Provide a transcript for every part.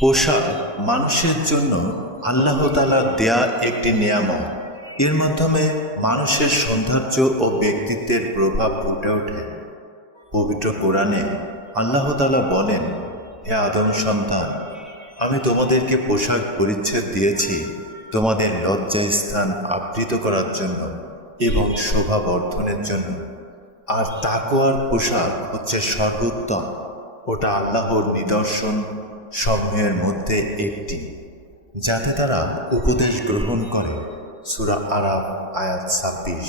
পোশাক মানুষের জন্য আল্লাহ তাআলার দেয়া একটি নিয়ামত। এর মাধ্যমে মানুষের সৌন্দর্য ও ব্যক্তিত্বের প্রভাব ফুটে ওঠে। পবিত্র কোরআনে আল্লাহ তাআলা বলেন, হে আদম সন্তান, আমি তোমাদেরকে পোশাক পরিচ্ছদ দিয়েছি তোমাদের লজ্জাস্থান আবৃত করার জন্য এবং শোভা বর্ধনের জন্য। আর তাকওয়ার পোশাক হচ্ছে সর্বোত্তম। ওটা আল্লাহর নিদর্শন সমূহের মধ্যে একটি, যাতে তারা উপদেশ গ্রহণ করে। সূরা আরাফ আয়াত ২৬।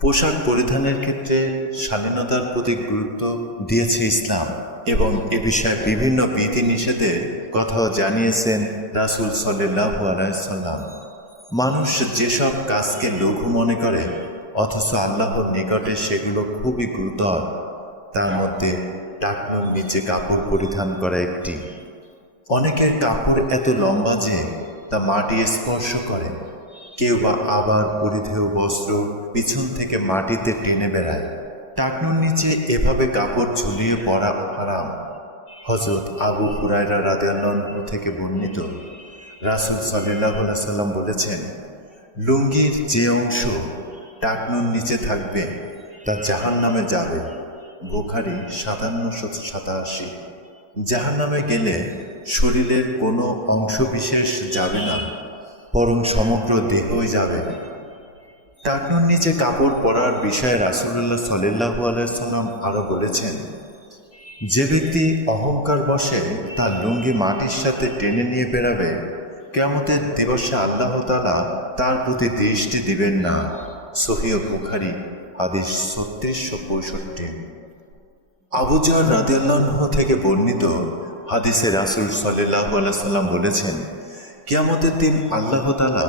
পোশাক পরিধানের ক্ষেত্রে শালীনতার প্রতি গুরুত্ব দিয়েছে ইসলাম এবং এ বিষয়ে বিভিন্ন বিধিনিষেধের কথাও জানিয়েছেন রাসূল সাল্লাল্লাহু আলাইহি সাল্লাম। মানুষ যেসব কাজকে লঘু মনে করে অথচ আল্লাহর নিকটে সেগুলো খুবই গুরুতর, তার মধ্যে টাকনুর নিচে কাপড় পরিধান করা একটি। অনেকের কাপড় এত লম্বা যে তা মাটি স্পর্শ করে, কেউ বা আবার পরিধেয় বস্ত্র পিছন থেকে মাটিতে টেনে বেড়ায়। টাকনুর নিচে এভাবে কাপড় ঝুলিয়ে পরা হারাম। হযরত আবু হুরায়রা রাদিয়াল্লাহু থেকে বর্ণিত, রাসূল সাল্লাল্লাহু আলাইহি সাল্লাম বলেছেন, লুঙ্গির যে অংশ টাকনুর নিচে থাকবে তা জাহান্নামে যাবে। বুখারী ৫৭৮৭। জাহান্নামে গেলে শরীরের কোনো অংশ বিশেষ যাবে না, বরং সমগ্র দেহই যাবে। টাকনুর নিচে কাপড় পরার বিষয়ে রাসূলুল্লাহ সাল্লাল্লাহু আলাইহি সাল্লাম আরও বলেছেন, যে ব্যক্তি অহংকার বশে তার লুঙ্গি মাটির সাথে টেনে নিয়ে বেড়াবে, কিয়ামতের দিবসে আল্লাহ তাআলা তার প্রতি দৃষ্টি দিবেন না। সহিহ বুখারী হাদিস ৩৬৬৫। আবু যর রাদিয়াল্লাহু থেকে বর্ণিত হাদিসে রাসূল সাল্লাল্লাহু আলাইহি সাল্লাম বলেছেন, কিয়ামতের দিন আল্লাহ তাআলা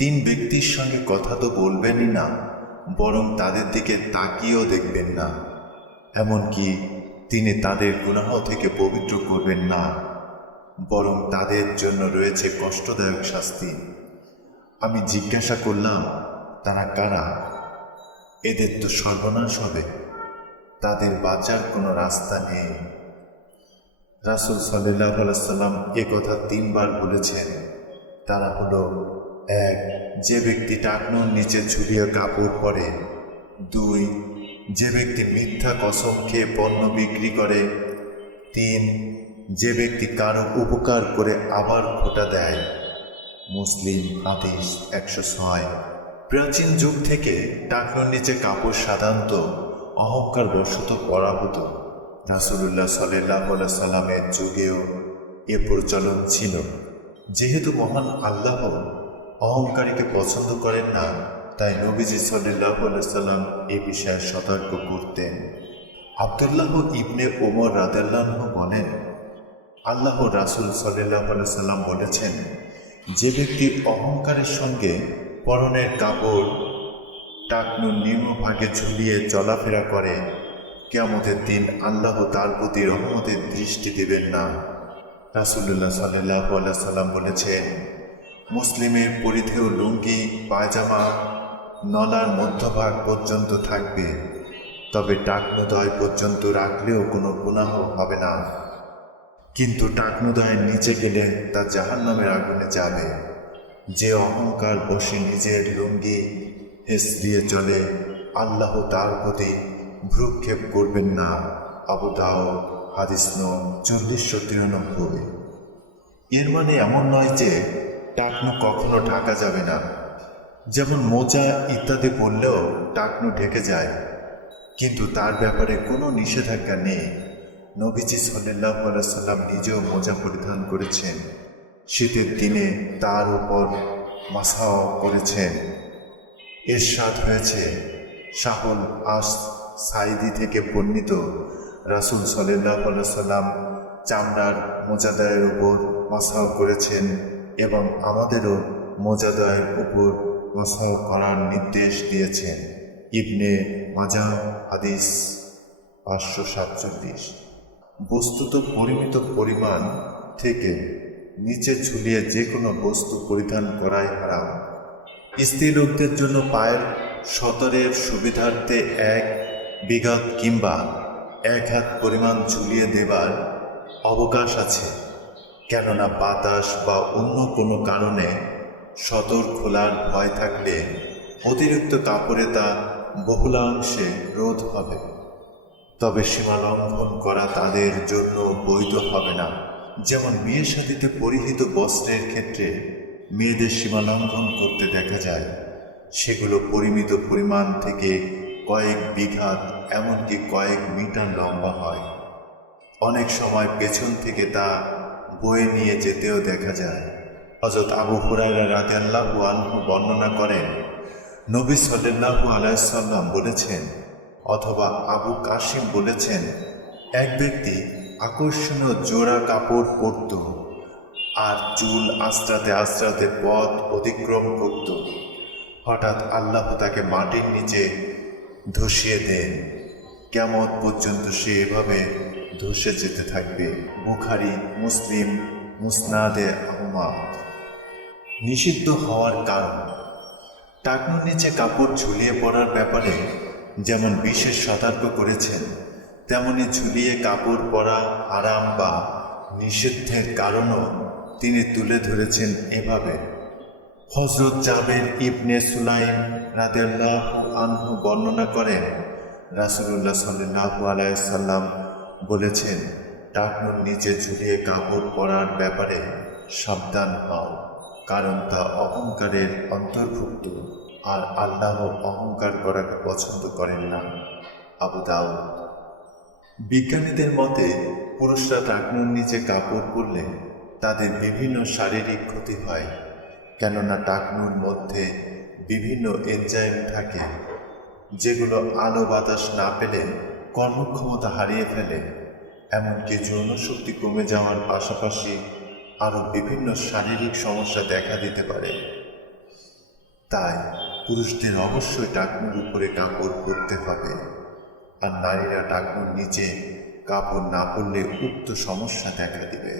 তিন ব্যক্তির সঙ্গে কথা তো বলবেনই না, বরং তাদের দিকে তাকিয়েও দেখবেন না। এমনকি তিনি তাদের গুনাহ থেকে পবিত্র করবেন না, বরং তাদের জন্য রয়েছে কষ্টদায়ক শাস্তি। আমি জিজ্ঞাসা করলাম, তারা কারা? এদের তো সর্বনাশ হবে, তাদের বাঁচার কোনো রাস্তা নেই। রাসূল সাল্লাল্লাহু আলাইহি সাল্লাম এ কথা ৩ বার বলেছেন। তারা হলো: ১. যে ব্যক্তি টাকনুর নিচে ঝুলিয়ে কাপড় পরে। ২. যে ব্যক্তি মিথ্যা কসম খেয়ে পণ্য বিক্রি করে। ৩. যে ব্যক্তি কারো উপকার করে আবার খোটা দেয়। মুসলিম হাদিস ১০৬। প্রাচীন যুগ থেকে টাকনুর নিচে কাপড় সাধারণত অহংকার বশত পরা হতো। রাসূলুল্লাহ সাল্লাল্লাহু আলাইহি সাল্লামের যুগেও এ প্রচলন ছিল। যেহেতু মহান আল্লাহ অহংকারীকে পছন্দ করেন না, তাই নবীজি সাল্লাল্লাহু আলাইহি সাল্লাম এ বিষয়ে সতর্ক করতেন। আব্দুল্লাহ ইবনে ওমর রাদিয়াল্লাহু বলেন, আল্লাহ রাসূল সাল্লাল্লাহু আলাইহি সাল্লাম বলেছেন, যে ব্যক্তি অহংকারের সঙ্গে পরনের কাপড় টাকনুর নিম্নভাগে ঝুলিয়ে চলাফেরা করে, কিয়ামতের দিন আল্লাহ তার প্রতি রহমতের দৃষ্টি দেবেন না। রাসূলুল্লাহ সাল্লাল্লাহু আলাইহি সাল্লাম বলেছেন, মুসলিমের পরিধেয় লুঙ্গি পায়জামা নলার মধ্যভাগ পর্যন্ত থাকবে, তবে টাকনুদয় পর্যন্ত রাখলেও কোনো গুনাহ হবে না, কিন্তু টাকনুদয়ের নিচে গেলে তা জাহান্নামের আগুনে যাবে। যে অহংকার বশে নিজের লুঙ্গি হেঁচড়িয়ে চলে, আল্লাহ তার প্রতি ভ্রুক্ষেপ করবেন না। আবু দাউদ হাদিস নং ৪০৯৩। এর মানে এমন নয় যে টাকনু কখনো ঢাকা যাবে না। যেমন মোজা ইত্যাদি পরলেও টাকনু ঢেকে যায়, কিন্তু তার ব্যাপারে কোনো নিষেধাজ্ঞা নেই। নবীজি সাল্লাল্লাহু আলাইহি সাল্লাম নিজেও মোজা পরিধান করেছেন। শীতের দিনে তার উপর মাসাও করেছেন। ইরশাদ হয়েছে, শাহুল আস সাইদি থেকে বর্ণিত, রাসূল সাল্লাল্লাহু আলাইহি সাল্লাম চামড়ার মোজাদায়ের উপর মাসাও করেছেন এবং আমাদেরও মোজাদায়ের উপর মাসাও করার নির্দেশ দিয়েছেন। ইবনে মাজাহ হাদিস ৫৪৭। বস্তুত পরিমিত পরিমাণ থেকে নিচে ঝুলিয়ে যে কোনো বস্তু পরিধান করাই হারাম। স্ত্রী লোকদের জন্য পায়ের সতরের সুবিধার্থে ১ বিঘত কিংবা ১ হাত পরিমাণ ঝুলিয়ে দেবার অবকাশ আছে। কেননা বাতাস বা অন্য কোনো কারণে সদর খোলার ভয় থাকলে অতিরিক্ত কাপড়ে তা বহুলাংশে রোধ হবে। তবে সীমা লঙ্ঘন করা তাদের জন্য বৈধ হবে না। যেমন বিয়ে শাদীতে পরিহিত বস্ত্রের ক্ষেত্রে মেয়েদের সীমা লঙ্ঘন করতে দেখা যায়। সেগুলো পরিমিত পরিমাণ থেকে কয়েক বিঘা এমনকি কয়েক মিটার লম্বা হয়। অনেক সময় পেছন থেকে তা বয়ে নিয়ে যেতেও দেখা যায়। হযরত আবু হুরায়রা রাদিয়াল্লাহু আনহু বর্ণনা করেন, নবী সাল্লাল্লাহু আলাইহি সাল্লাম বলেছেন অথবা আবু কাসিম বলেছেন, এক ব্যক্তি আকর্ষণীয় জোড়া কাপড় পরত আর চুল আঁচড়াতে আঁচড়াতে পথ অতিক্রম করত। হঠাৎ আল্লাহ তাকে মাটির নিচে ধসিয়ে দেন। কিয়ামত পর্যন্ত সে এভাবে ধসে যেতে থাকবে। বুখারী, মুসলিম, মুসনাদে আহমদ। নিষিদ্ধ হওয়ার কারণ। টাকনুর নিচে কাপড় ঝুলিয়ে পড়ার ব্যাপারে যেমন বিশেষ সতর্ক করেছেন, তেমনি ঝুলিয়ে কাপড় পরা হারাম বা নিষিদ্ধের কারণও তিনি তুলে ধরেছেন এভাবে। হযরত জাবের ইবনে সুলাইম রাদিয়াল্লাহু আনহু বর্ণনা করেন, রাসূলুল্লাহ সাল্লাল্লাহু আলাইহি সাল্লাম বলেছেন, টাকনুর নিচে ঝুলিয়ে কাপড় পরার ব্যাপারে সাবধান হও, কারণ তা অহংকারের অন্তর্ভুক্ত, আর আল্লাহ অহংকার করাকে পছন্দ করেন না। আবু দাউদ। বিজ্ঞানীদের মতে পুরুষরা টাকনুর নিচে কাপড় পরলে তাদের বিভিন্ন শারীরিক ক্ষতি হয়, কেননা টাকনুর মধ্যে বিভিন্ন এনজাইম থাকে যেগুলো আলো বাতাস না পেলে কর্মক্ষমতা হারিয়ে ফেলে। এমনকি যৌনশক্তি কমে যাওয়ার পাশাপাশি আরও বিভিন্ন শারীরিক সমস্যা দেখা দিতে পারে। তাই পুরুষদের অবশ্যই টাকনুর উপরে কাপড় পরতে হবে, আর নারীরা টাকনুর নিচে কাপড় না পরলে উক্ত সমস্যা দেখা দিবে।